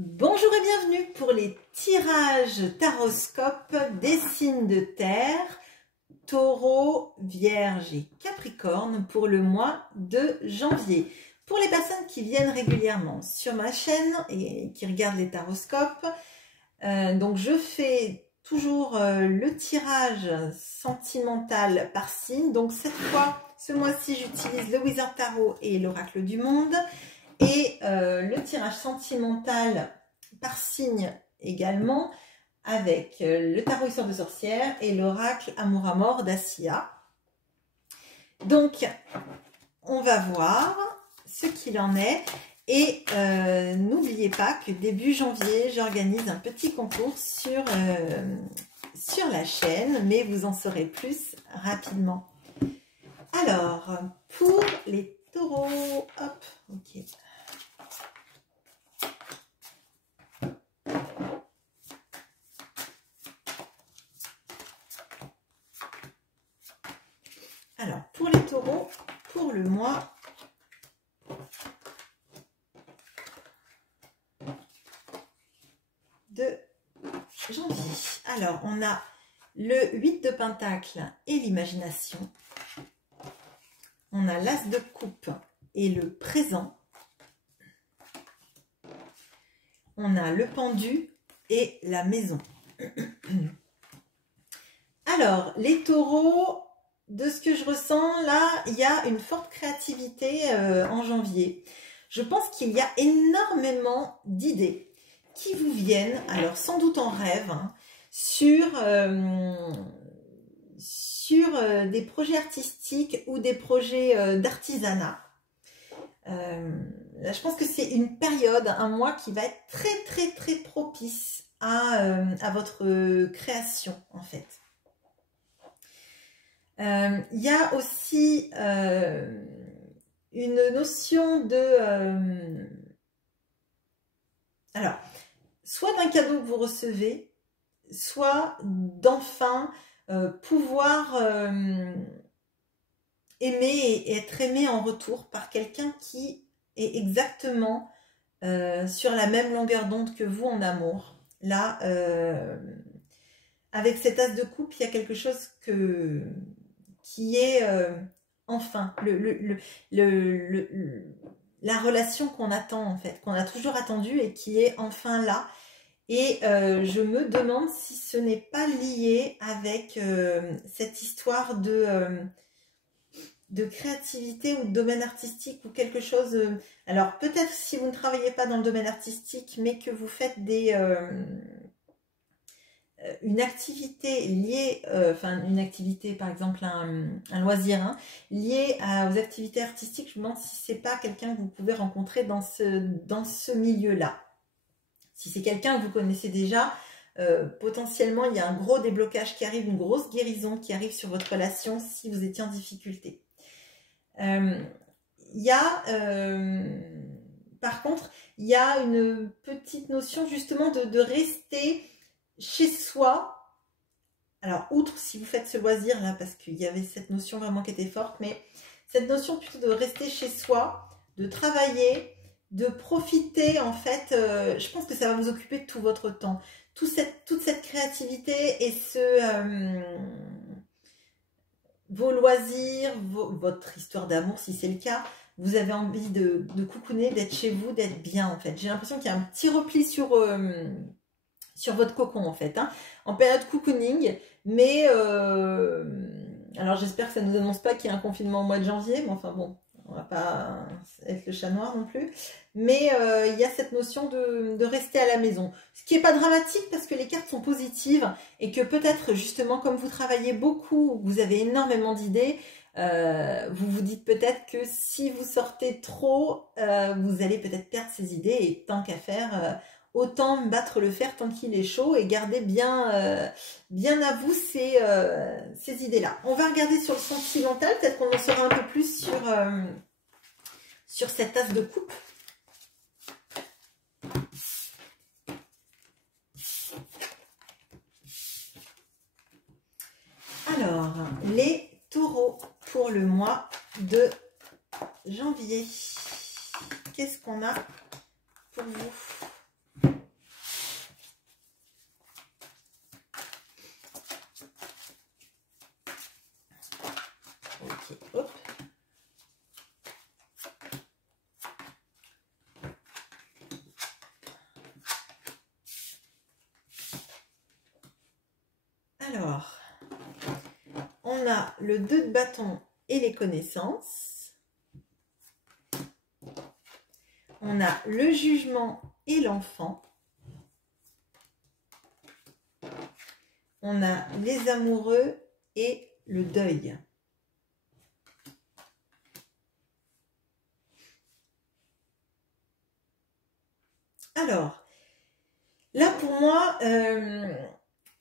Bonjour et bienvenue pour les tirages taroscope des signes de terre, Taureau, Vierge et Capricorne pour le mois de janvier. Pour les personnes qui viennent régulièrement sur ma chaîne et qui regardent les taroscopes, donc je fais toujours le tirage sentimental par signe. Donc cette fois, ce mois-ci, j'utilise le Wizard Tarot et l'Oracle du Monde. Et le tirage sentimental par signe également avec le tarot Histoire de sorcière et l'oracle Amour à mort d'Assia. Donc, on va voir ce qu'il en est. Et n'oubliez pas que début janvier, j'organise un petit concours sur la chaîne, mais vous en saurez plus rapidement. Alors, pour les taureaux, hop, ok. Alors, pour les taureaux, pour le mois de janvier. Alors, on a le 8 de Pentacle et l'imagination. On a l'As de coupe et le présent. On a le pendu et la maison. Alors, les taureaux, de ce que je ressens, là, il y a une forte créativité en janvier. Je pense qu'il y a énormément d'idées qui vous viennent, alors sans doute en rêve, hein, sur des projets artistiques ou des projets d'artisanat. Là, je pense que c'est une période, un mois qui va être très propice à votre création, en fait. Il y a aussi une notion de... alors, soit d'un cadeau que vous recevez, soit d'enfin pouvoir aimer et être aimé en retour par quelqu'un qui est exactement sur la même longueur d'onde que vous en amour. Là, avec cet as de coupe, il y a quelque chose qui est enfin la relation qu'on attend en fait, qu'on a toujours attendue et qui est enfin là. Et je me demande si ce n'est pas lié avec cette histoire de créativité ou de domaine artistique ou quelque chose. Alors peut-être si vous ne travaillez pas dans le domaine artistique, mais que vous faites une activité liée, enfin une activité par exemple un loisir hein, lié aux activités artistiques, je me demande si c'est pas quelqu'un que vous pouvez rencontrer dans ce milieu-là. Si c'est quelqu'un que vous connaissez déjà, potentiellement il y a un gros déblocage qui arrive, une grosse guérison qui arrive sur votre relation si vous étiez en difficulté. Il y a par contre, il y a une petite notion justement de rester chez soi. Alors, outre si vous faites ce loisir là, parce qu'il y avait cette notion vraiment qui était forte, mais cette notion plutôt de rester chez soi, de travailler, de profiter en fait, je pense que ça va vous occuper de tout votre temps. Toute cette créativité et vos loisirs, votre histoire d'amour si c'est le cas, vous avez envie de coucouner, d'être chez vous, d'être bien en fait. J'ai l'impression qu'il y a un petit repli sur votre cocon en fait, hein, en période cocooning, mais alors j'espère que ça ne nous annonce pas qu'il y a un confinement au mois de janvier, mais enfin bon, on va pas être le chat noir non plus, mais il y a cette notion de rester à la maison, ce qui n'est pas dramatique parce que les cartes sont positives et que peut-être justement comme vous travaillez beaucoup, vous avez énormément d'idées, vous vous dites peut-être que si vous sortez trop, vous allez peut-être perdre ces idées et tant qu'à faire... autant battre le fer tant qu'il est chaud et garder bien à vous ces idées-là. On va regarder sur le sentimental, peut-être qu'on en saura un peu plus sur cette as de coupe. Alors, les taureaux pour le mois de janvier. Qu'est-ce qu'on a pour vous ? Alors, on a le 2 de bâton et les connaissances. On a le jugement et l'enfant. On a les amoureux et le deuil. Alors, là pour moi,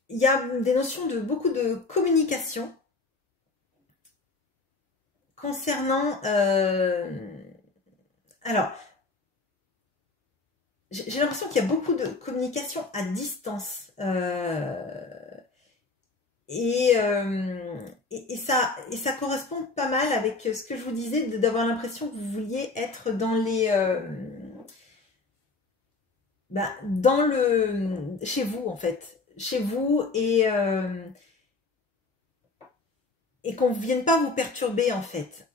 il y a des notions de beaucoup de communication concernant... alors, j'ai l'impression qu'il y a beaucoup de communication à distance. Et ça correspond pas mal avec ce que je vous disais, d'avoir l'impression que vous vouliez être dans les... chez vous en fait. Chez vous et qu'on ne vienne pas vous perturber en fait.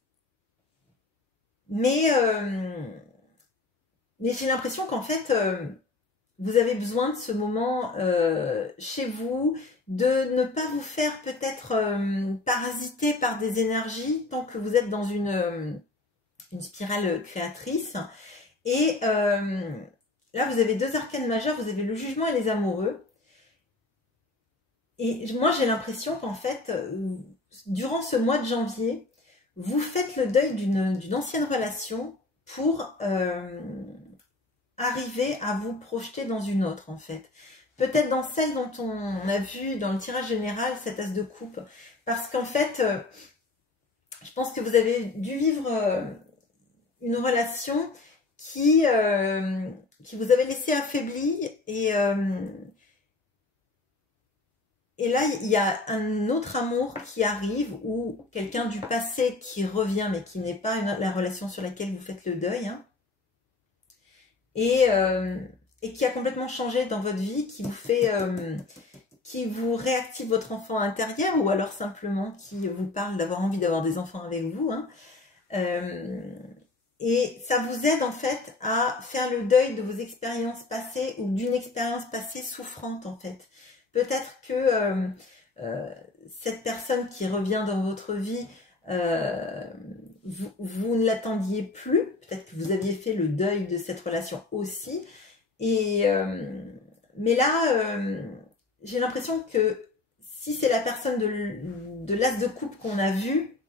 Mais j'ai l'impression qu'en fait, vous avez besoin de ce moment chez vous, de ne pas vous faire peut-être parasiter par des énergies tant que vous êtes dans une spirale créatrice. Et là, vous avez 2 arcanes majeures, vous avez le jugement et les amoureux. Et moi, j'ai l'impression qu'en fait, durant ce mois de janvier, vous faites le deuil d'une ancienne relation pour arriver à vous projeter dans une autre, en fait. Peut-être dans celle dont on a vu dans le tirage général, cette as de coupe. Parce qu'en fait, je pense que vous avez dû vivre une relation qui vous avait laissé affaibli et là, il y a un autre amour qui arrive ou quelqu'un du passé qui revient, mais qui n'est pas la relation sur laquelle vous faites le deuil. Hein, et qui a complètement changé dans votre vie, qui vous fait... qui vous réactive votre enfant intérieur ou alors simplement qui vous parle d'avoir envie d'avoir des enfants avec vous. Hein. Et ça vous aide en fait à faire le deuil de vos expériences passées ou d'une expérience passée souffrante en fait. Peut-être que cette personne qui revient dans votre vie, vous ne l'attendiez plus. Peut-être que vous aviez fait le deuil de cette relation aussi. Et, mais là, j'ai l'impression que si c'est la personne de l'as de coupe qu'on a vue,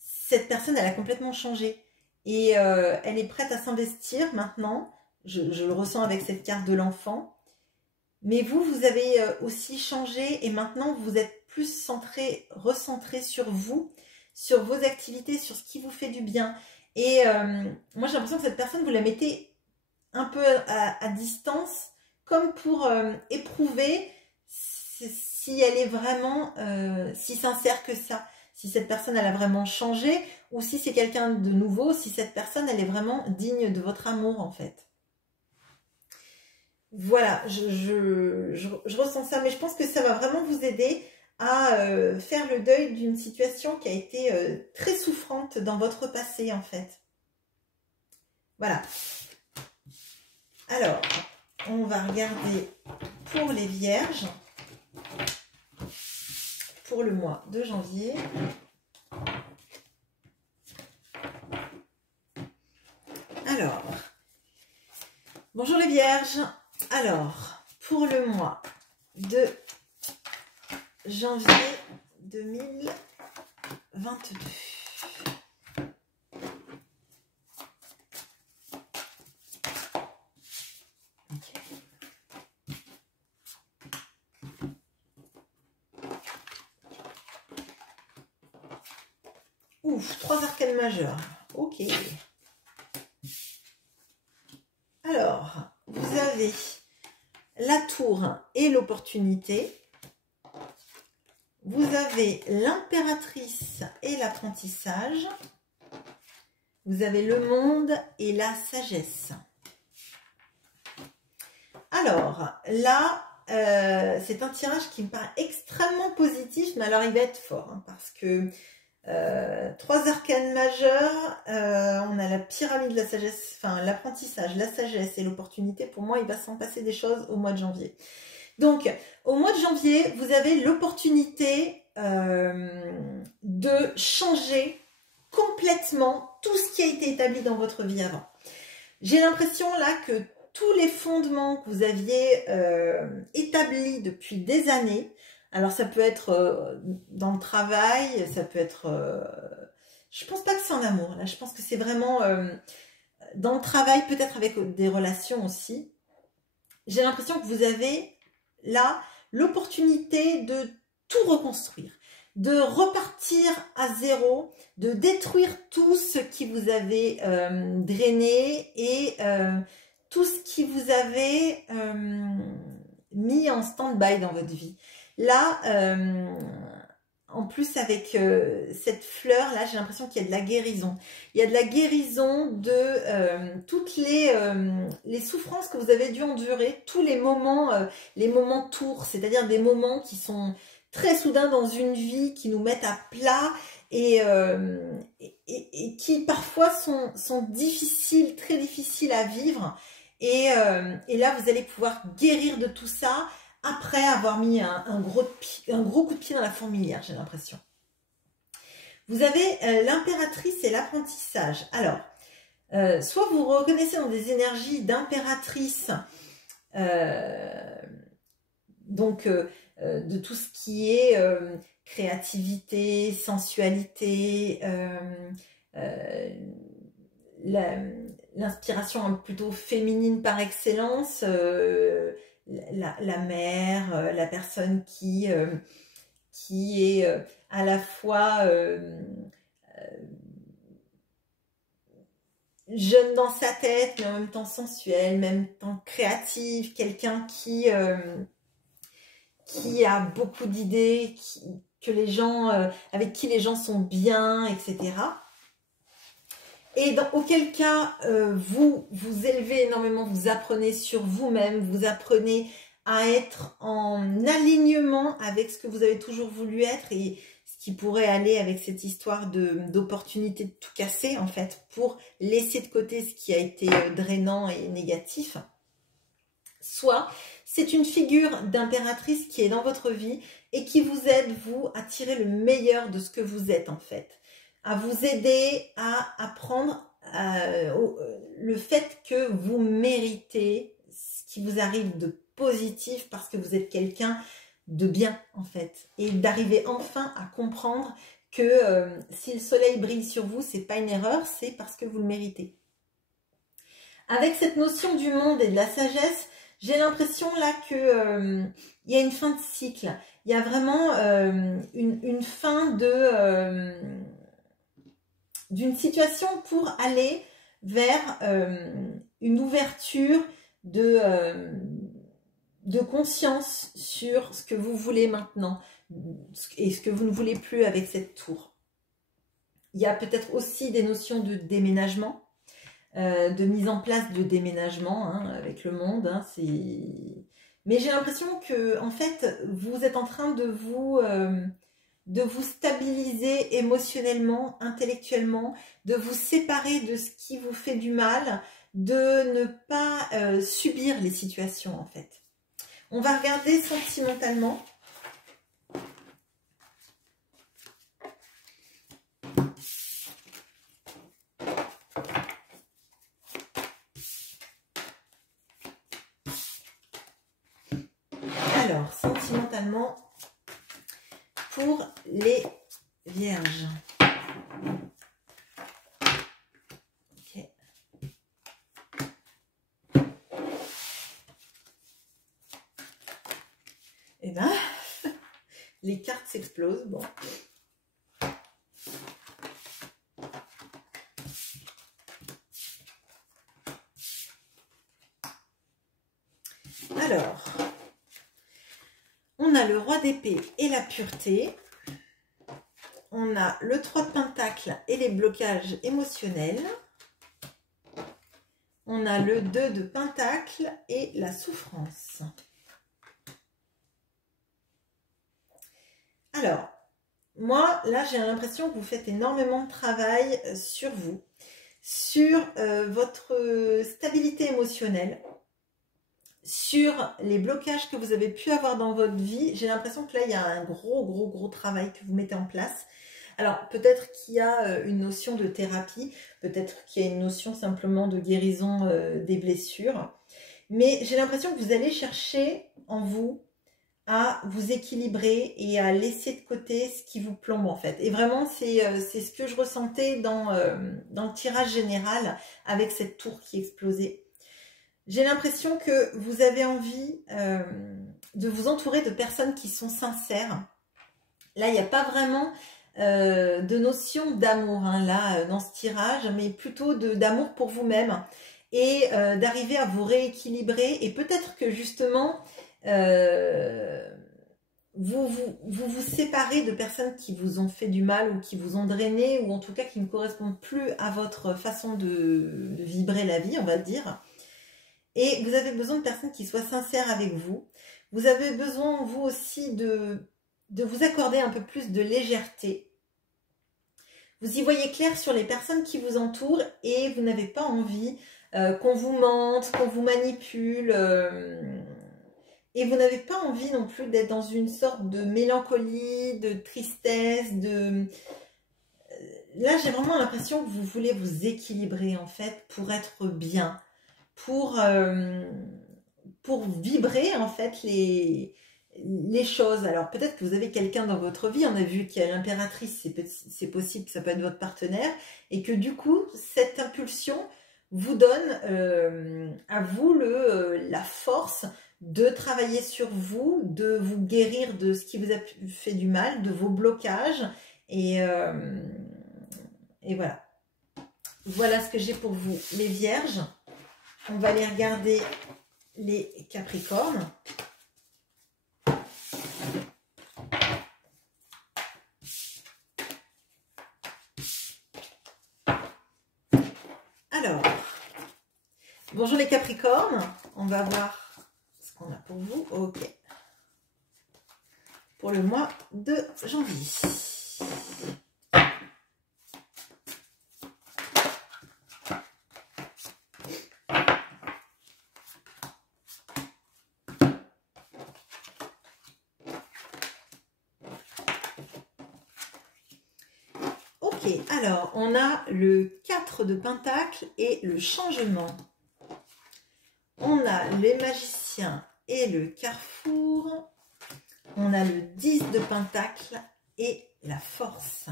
cette personne, elle a complètement changé. Et elle est prête à s'investir maintenant. Je le ressens avec cette carte de l'enfant. Mais vous avez aussi changé et maintenant vous êtes plus recentré sur vous, sur vos activités, sur ce qui vous fait du bien. Et moi j'ai l'impression que cette personne, vous la mettez un peu à distance, comme pour éprouver si elle est vraiment si sincère que ça. Si cette personne, elle a vraiment changé, ou si c'est quelqu'un de nouveau, si cette personne, elle est vraiment digne de votre amour en fait. Voilà, je ressens ça, mais je pense que ça va vraiment vous aider à faire le deuil d'une situation qui a été très souffrante dans votre passé, en fait. Voilà. Alors, on va regarder pour les vierges, pour le mois de janvier. Alors, bonjour les vierges. Alors, pour le mois de janvier 2022. Okay. Ouf, 3 arcanes majeures. Ok. Alors, vous avez la tour et l'opportunité. Vous avez l'impératrice et l'apprentissage. Vous avez le monde et la sagesse. Alors, là, c'est un tirage qui me paraît extrêmement positif, mais alors il va être fort, hein, parce que 3 arcanes majeures, on a la pyramide de la sagesse, enfin l'apprentissage, la sagesse et l'opportunité. Pour moi, il va s'en passer des choses au mois de janvier. Donc, au mois de janvier, vous avez l'opportunité de changer complètement tout ce qui a été établi dans votre vie avant. J'ai l'impression là que tous les fondements que vous aviez établis depuis des années, alors ça peut être dans le travail, ça peut être... je pense pas que c'est en amour, là je pense que c'est vraiment dans le travail, peut-être avec des relations aussi. J'ai l'impression que vous avez là l'opportunité de tout reconstruire, de repartir à zéro, de détruire tout ce qui vous avait drainé et tout ce qui vous avait mis en stand-by dans votre vie. Là, en plus avec cette fleur là, j'ai l'impression qu'il y a de la guérison. Il y a de la guérison de toutes les souffrances que vous avez dû endurer, tous les moments tours, c'est-à-dire des moments qui sont très soudains dans une vie, qui nous mettent à plat et qui parfois sont difficiles, très difficiles à vivre. Et là, vous allez pouvoir guérir de tout ça après avoir mis un gros coup de pied dans la fourmilière, j'ai l'impression. Vous avez l'impératrice et l'apprentissage. Alors, soit vous vous reconnaissez dans des énergies d'impératrice, donc de tout ce qui est créativité, sensualité, l'inspiration plutôt féminine par excellence, la mère, la personne qui est à la fois jeune dans sa tête, mais en même temps sensuelle, même temps créative, quelqu'un qui a beaucoup d'idées, que les gens, avec qui les gens sont bien, etc. Et auquel cas, vous vous élevez énormément, vous apprenez sur vous-même, vous apprenez à être en alignement avec ce que vous avez toujours voulu être et ce qui pourrait aller avec cette histoire d'opportunité de tout casser, en fait, pour laisser de côté ce qui a été drainant et négatif. Soit c'est une figure d'impératrice qui est dans votre vie et qui vous aide, vous, à tirer le meilleur de ce que vous êtes, en fait. À vous aider à apprendre le fait que vous méritez ce qui vous arrive de positif parce que vous êtes quelqu'un de bien, en fait. Et d'arriver enfin à comprendre que si le soleil brille sur vous, c'est pas une erreur, c'est parce que vous le méritez. Avec cette notion du monde et de la sagesse, j'ai l'impression là que y a une fin de cycle. Il y a vraiment une fin d'une situation pour aller vers une ouverture de conscience sur ce que vous voulez maintenant et ce que vous ne voulez plus avec cette tour. Il y a peut-être aussi des notions de déménagement, de mise en place de déménagement avec le monde. Mais j'ai l'impression que en fait, vous êtes en train de vous stabiliser émotionnellement, intellectuellement, de vous séparer de ce qui vous fait du mal, de ne pas subir les situations en fait. On va regarder sentimentalement. Alors, sentimentalement, pour les vierges. Ok. Et ben, les cartes s'explosent. Bon. Alors, on a le roi d'épée et la pureté. On a le 3 de pentacle et les blocages émotionnels. On a le 2 de pentacle et la souffrance. Alors, moi, là, j'ai l'impression que vous faites énormément de travail sur vous, sur votre stabilité émotionnelle, sur les blocages que vous avez pu avoir dans votre vie. J'ai l'impression que là, il y a un gros travail que vous mettez en place. Alors, peut-être qu'il y a une notion de thérapie, peut-être qu'il y a une notion simplement de guérison des blessures. Mais j'ai l'impression que vous allez chercher en vous à vous équilibrer et à laisser de côté ce qui vous plombe en fait. Et vraiment, c'est ce que je ressentais dans le tirage général avec cette tour qui explosait. J'ai l'impression que vous avez envie de vous entourer de personnes qui sont sincères. Là, il n'y a pas vraiment de notion d'amour hein, là dans ce tirage, mais plutôt d'amour pour vous-même et d'arriver à vous rééquilibrer. Et peut-être que justement, vous séparez de personnes qui vous ont fait du mal ou qui vous ont drainé ou en tout cas qui ne correspondent plus à votre façon de vibrer la vie, on va dire. Et vous avez besoin de personnes qui soient sincères avec vous. Vous avez besoin, vous aussi, de vous accorder un peu plus de légèreté. Vous y voyez clair sur les personnes qui vous entourent et vous n'avez pas envie qu'on vous mente, qu'on vous manipule. Et vous n'avez pas envie non plus d'être dans une sorte de mélancolie, de tristesse, Là, j'ai vraiment l'impression que vous voulez vous équilibrer, en fait, pour être bien, pour vibrer, en fait, les choses. Alors, peut-être que vous avez quelqu'un dans votre vie, on a vu qu'il y a l'impératrice, c'est possible que ça peut être votre partenaire, et que du coup, cette impulsion vous donne à vous la force de travailler sur vous, de vous guérir de ce qui vous a fait du mal, de vos blocages. Et voilà. Voilà ce que j'ai pour vous, les Vierges. On va aller regarder les Capricornes. Alors, bonjour les Capricornes. On va voir ce qu'on a pour vous. Ok. Pour le mois de janvier. Ok, alors on a le 4 de Pentacle et le changement. On a les magiciens et le carrefour. On a le 10 de Pentacle et la force.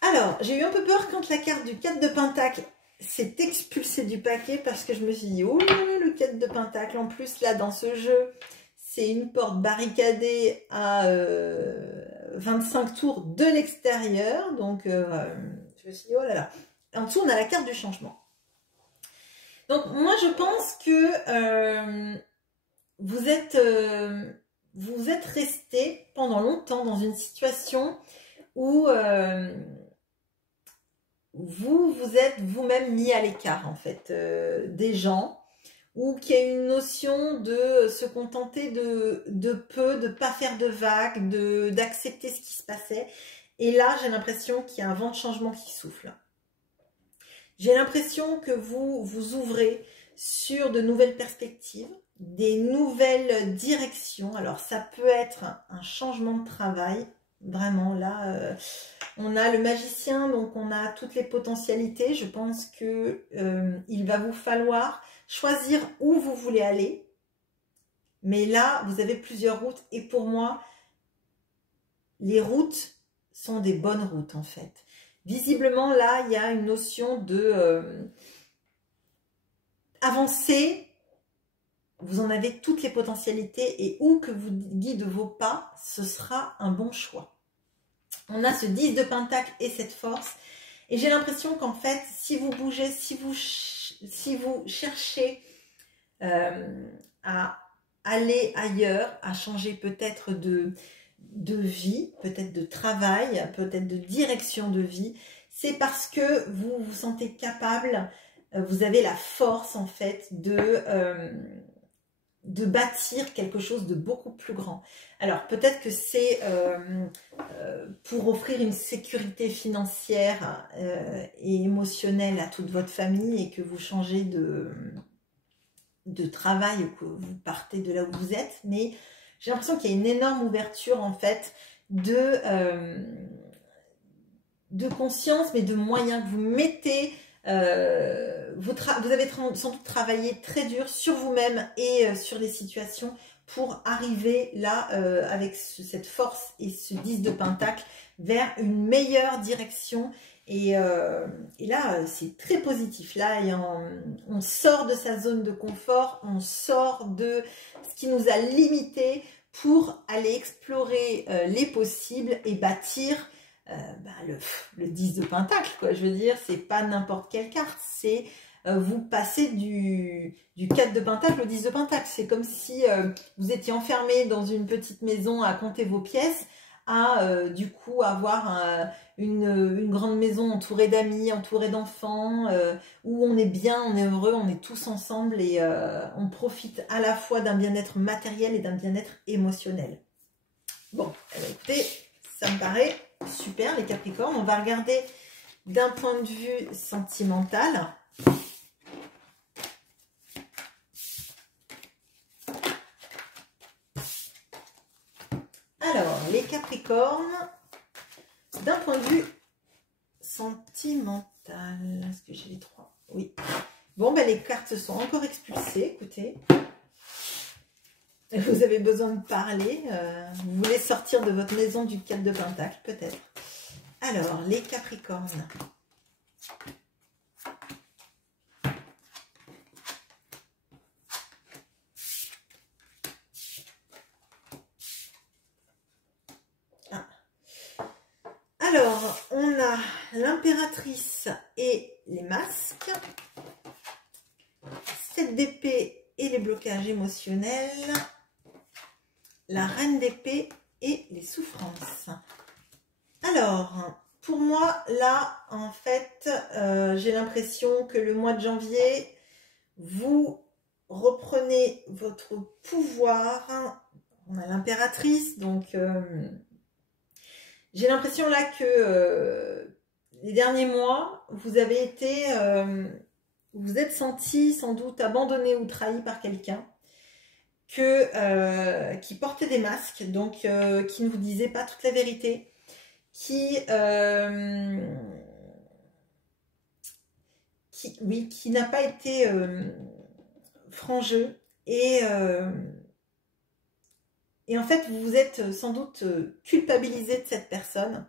Alors, j'ai eu un peu peur quand la carte du 4 de Pentacle s'est expulsée du paquet parce que je me suis dit, oh le 4 de Pentacle, en plus là dans ce jeu, c'est une porte barricadée à 25 tours de l'extérieur. Donc, je me suis dit, oh là là. En dessous, on a la carte du changement. Donc, moi, je pense que vous êtes resté pendant longtemps dans une situation où vous êtes vous-même mis à l'écart, en fait, des gens, ou qu'il y a une notion de se contenter de peu, de ne pas faire de vagues, d'accepter ce qui se passait. Et là, j'ai l'impression qu'il y a un vent de changement qui souffle. J'ai l'impression que vous vous ouvrez sur de nouvelles perspectives, des nouvelles directions. Alors, ça peut être un changement de travail. Vraiment, là, on a le magicien, donc on a toutes les potentialités. Je pense que il va vous falloir choisir où vous voulez aller. Mais là, vous avez plusieurs routes. Et pour moi, les routes sont des bonnes routes, en fait. Visiblement, là, il y a une notion de avancer. Vous en avez toutes les potentialités et où que vous guident vos pas, ce sera un bon choix. On a ce 10 de Pentacle et cette force. Et j'ai l'impression qu'en fait, si vous bougez, si vous cherchez à aller ailleurs, à changer peut-être de vie, peut-être de travail, peut-être de direction de vie, c'est parce que vous vous sentez capable, vous avez la force en fait de bâtir quelque chose de beaucoup plus grand. Alors peut-être que c'est pour offrir une sécurité financière et émotionnelle à toute votre famille et que vous changez de travail ou que vous partez de là où vous êtes, mais j'ai l'impression qu'il y a une énorme ouverture en fait de conscience, mais de moyens que vous mettez. Vous avez sans doute travaillé très dur sur vous-même et sur les situations pour arriver là avec cette force et ce 10 de pentacle vers une meilleure direction. Et là, c'est très positif. Là, on sort de sa zone de confort, on sort de ce qui nous a limités pour aller explorer les possibles et bâtir le 10 de pentacle, quoi. Je veux dire, c'est pas n'importe quelle carte, c'est vous passez du 4 de pentacle au 10 de pentacle. C'est comme si vous étiez enfermé dans une petite maison à compter vos pièces, à du coup avoir une grande maison entourée d'amis, entourée d'enfants, où on est bien, on est heureux, on est tous ensemble et on profite à la fois d'un bien-être matériel et d'un bien-être émotionnel. Bon, écoutez, ça me paraît super les Capricornes. On va regarder d'un point de vue sentimental. Alors, les Capricornes, d'un point de vue sentimental, est-ce que j'ai les trois? Oui. Bon, ben, les cartes sont encore expulsées, écoutez. Vous avez besoin de parler, vous voulez sortir de votre maison du 4 de pentacle, peut-être. Alors, les Capricornes. Ah. Alors, on a l'impératrice et les masques, 7 d'épée et les blocages émotionnels, la reine d'épée et les souffrances. Alors, pour moi, là, en fait, j'ai l'impression que le mois de janvier, vous reprenez votre pouvoir. On a l'impératrice, donc j'ai l'impression là que les derniers mois, vous avez été, vous êtes senti sans doute abandonné ou trahi par quelqu'un qui portait des masques, donc qui ne vous disait pas toute la vérité, qui n'a pas été franc jeu et en fait vous vous êtes sans doute culpabilisé de cette personne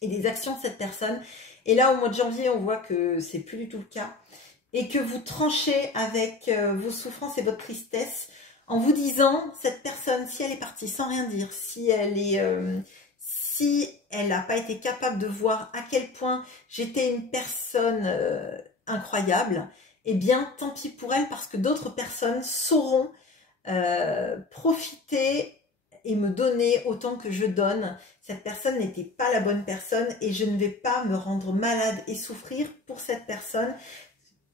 et des actions de cette personne, et là au mois de janvier on voit que c'est plus du tout le cas et que vous tranchez avec vos souffrances et votre tristesse en vous disant, cette personne, si elle est partie sans rien dire, si elle n'a pas été capable de voir à quel point j'étais une personne incroyable, eh bien tant pis pour elle, parce que d'autres personnes sauront profiter et me donner autant que je donne. Cette personne n'était pas la bonne personne et je ne vais pas me rendre malade et souffrir pour cette personne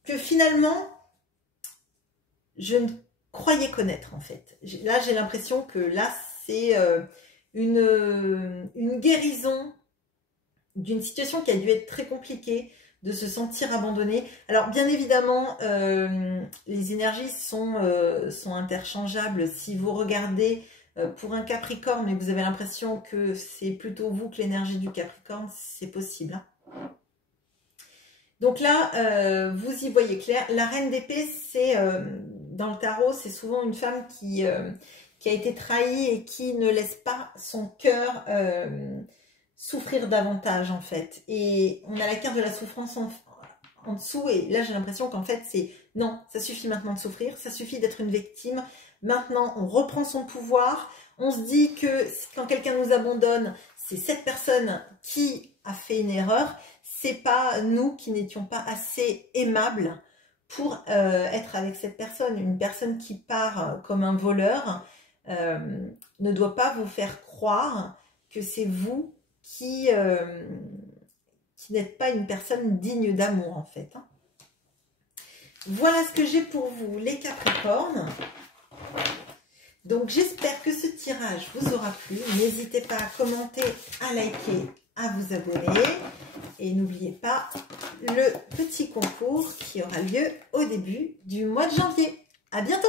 que finalement je ne croyais connaître, en fait. Là, j'ai l'impression que là, c'est une guérison d'une situation qui a dû être très compliquée, de se sentir abandonné. Alors, bien évidemment, les énergies sont interchangeables. Si vous regardez pour un Capricorne, mais vous avez l'impression que c'est plutôt vous que l'énergie du Capricorne, c'est possible, hein. Donc là, vous y voyez clair. La reine d'épée, c'est dans le tarot, c'est souvent une femme qui a été trahie et qui ne laisse pas son cœur souffrir davantage, en fait. Et on a la carte de la souffrance en dessous, et là j'ai l'impression qu'en fait c'est non, ça suffit maintenant de souffrir, ça suffit d'être une victime. Maintenant on reprend son pouvoir, on se dit que quand quelqu'un nous abandonne, c'est cette personne qui a fait une erreur, c'est pas nous qui n'étions pas assez aimables pour être avec cette personne. Une personne qui part comme un voleur ne doit pas vous faire croire que c'est vous qui n'êtes pas une personne digne d'amour, en fait, hein. Voilà ce que j'ai pour vous, les Capricornes. Donc j'espère que ce tirage vous aura plu. N'hésitez pas à commenter, à liker, à vous abonner. Et n'oubliez pas le petit concours qui aura lieu au début du mois de janvier. À bientôt!